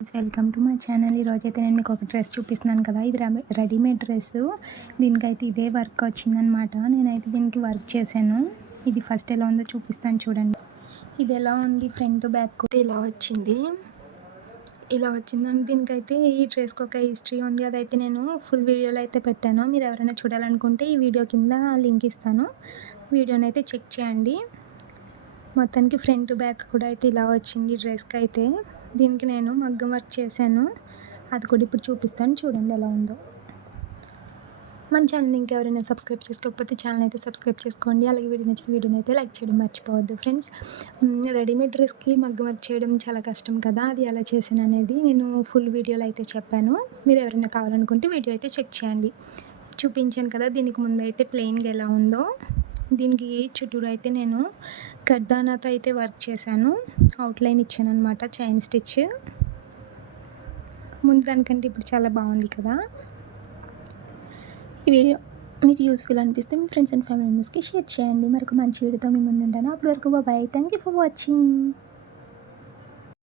Welcome to my channel. ఈరోజైతే నేను మీకు ఒక డ్రెస్ చూపిస్తున్నాను కదా, ఇది రెడీమేడ్ డ్రెస్. దీనికైతే ఇదే వర్క్ వచ్చిందనమాట. నేనైతే దీనికి వర్క్ చేశాను. ఇది ఫస్ట్ ఎలా ఉందో చూపిస్తాను చూడండి. ఇది ఎలా ఉంది, ఫ్రంట్ బ్యాక్ ఇలా వచ్చింది. ఇలా వచ్చిందని దీనికైతే ఈ డ్రెస్కి ఒక హిస్టరీ ఉంది. అదైతే నేను ఫుల్ వీడియోలో అయితే పెట్టాను. మీరు ఎవరైనా చూడాలనుకుంటే ఈ వీడియో కింద లింక్ ఇస్తాను, వీడియోని అయితే చెక్ చేయండి. మొత్తానికి ఫ్రంట్ బ్యాక్ కూడా అయితే ఇలా వచ్చింది డ్రెస్కి అయితే. దీనికి నేను మగ్గం వర్క్ చేశాను, అది కూడా ఇప్పుడు చూపిస్తాను చూడండి ఎలా ఉందో. మన ఛానల్ ఇంకెవరైనా సబ్స్క్రైబ్ చేసుకోకపోతే ఛానల్ అయితే సబ్స్క్రైబ్ చేసుకోండి. అలాగే వీడియో నచ్చితే వీడియోని అయితే లైక్ చేయడం మర్చిపోవద్దు ఫ్రెండ్స్. రెడీమేడ్ డ్రెస్కి మగ్గం వర్క్ చేయడం చాలా కష్టం కదా, అది ఎలా చేశాను అనేది నేను ఫుల్ వీడియోలో అయితే చెప్పాను. మీరు ఎవరైనా కావాలనుకుంటే వీడియో అయితే చెక్ చేయండి. చూపించాను కదా, దీనికి ముందు అయితే ప్లెయిన్గా ఎలా ఉందో. దీనికి చుట్టూరు అయితే నేను కర్దానాతో అయితే వర్క్ చేశాను, అవుట్లైన్ ఇచ్చాను అనమాట, చైన్ స్టిచ్. ముందు దానికంటే ఇప్పుడు చాలా బాగుంది కదా. ఈ వీడియో మీకు యూస్ఫుల్ అనిపిస్తే మీ ఫ్రెండ్స్ అండ్ ఫ్యామిలీ మెంబర్స్కి షేర్ చేయండి. మరొక మంచి వీడియోతో మీ ముందు ఉంటాను. అప్పటి వరకు bye. Thank you for watching.